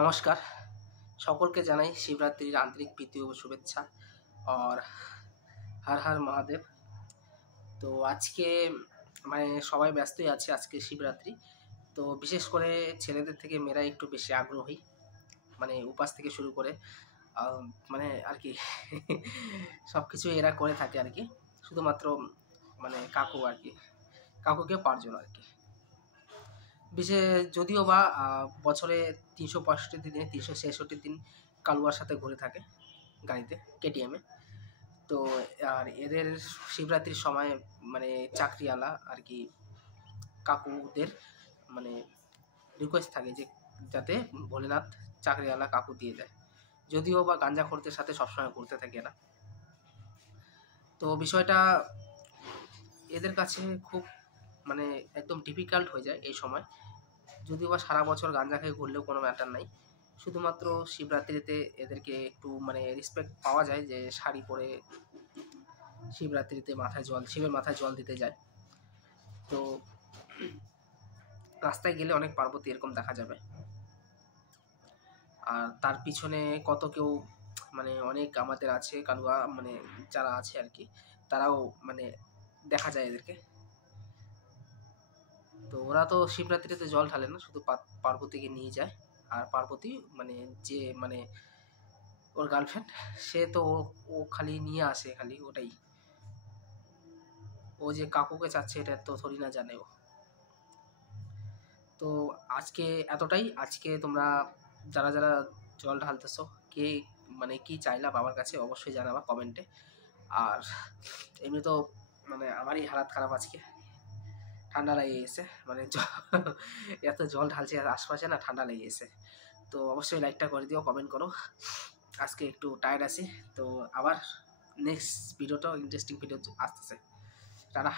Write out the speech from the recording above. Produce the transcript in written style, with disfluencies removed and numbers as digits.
নমস্কার, সকলকে জানাই শিবরাত্রির আন্তরিক প্রীতি ও শুভেচ্ছা। और হর হর মহাদেব। তো আজকে সবাই ব্যস্তই আছে, আজকে শিবরাত্রি। তো বিশেষ করে ছেলেদের থেকে মেয়েরা একটু বেশি আগ্রহী, উপাস থেকে শুরু করে আহ, আর কি সব কিছু এরা করে থাকে আর কি। শুধুমাত্র কাকু আর কি, কাকুকে পারজন আর কি। বিশেষ যদিও বা বছরে 365 দিনে 366 দিন কালুয়ার সাথে ঘুরে থাকে গাড়িতে, কেটিএমে। তো আর এদের শিবরাত্রির সময় চাকরিওয়ালা আর কি কাকুদের রিকোয়েস্ট থাকে যে যাতে ভোলেনাথ চাকরিওয়ালা কাকু দিয়ে দেয়। যদিও বা গাঞ্জাখোরদের সাথে সবসময় ঘুরতে থাকে না। তো বিষয়টা এদের কাছে খুব একদম ডিফিকাল্ট হয়ে যায় এই সময়। যদিও বা সারা বছর গাঁজা খেয়ে ঘুরলেও কোনো ম্যাটার নাই, শুধুমাত্র শিবরাত্রিতে এদেরকে একটু রেসপেক্ট পাওয়া যায় যে শাড়ি পরে শিবরাত্রিতে শিবের মাথায় জল দিতে যায়। তো রাস্তায় গেলে অনেক পার্বতী এরকম দেখা যাবে, আর তার পিছনে কত কেউ অনেক আমাদের আছে কালুয়া যারা আছে আর কি, তারাও দেখা যায় এদেরকে। তো ওরা তো শিবরাত্রিতে জল ঢালে না, শুধু পার্বতীকে নিয়ে যায়। আর পার্বতী যে ওর গার্লফ্রেন্ড, সে তো ও খালি নিয়ে আসে, খালি ওটাই। ও যে কাকুকে চাচ্ছে এটা তো থোড়ি না জানে ও। তো আজকে এতটাই। আজকে তোমরা যারা যারা জল ঢালতেছো, কে কি চাইলা বাবার কাছে অবশ্যই জানাবা কমেন্টে। আর এমনি তো আমারই হালাত খারাপ আজকে, ঠান্ডা লেগে গেছে। এত জল ঢালছে আর আশপাশে না, ঠান্ডা লেগে গেছে। তো অবশ্যই লাইকটা করে দিও, কমেন্ট করো। আজকে একটু টায়ার্ড আছি, তো আবার নেক্সট ভিডিওটাও ইন্টারেস্টিং ভিডিও আসতেছে। টাটা।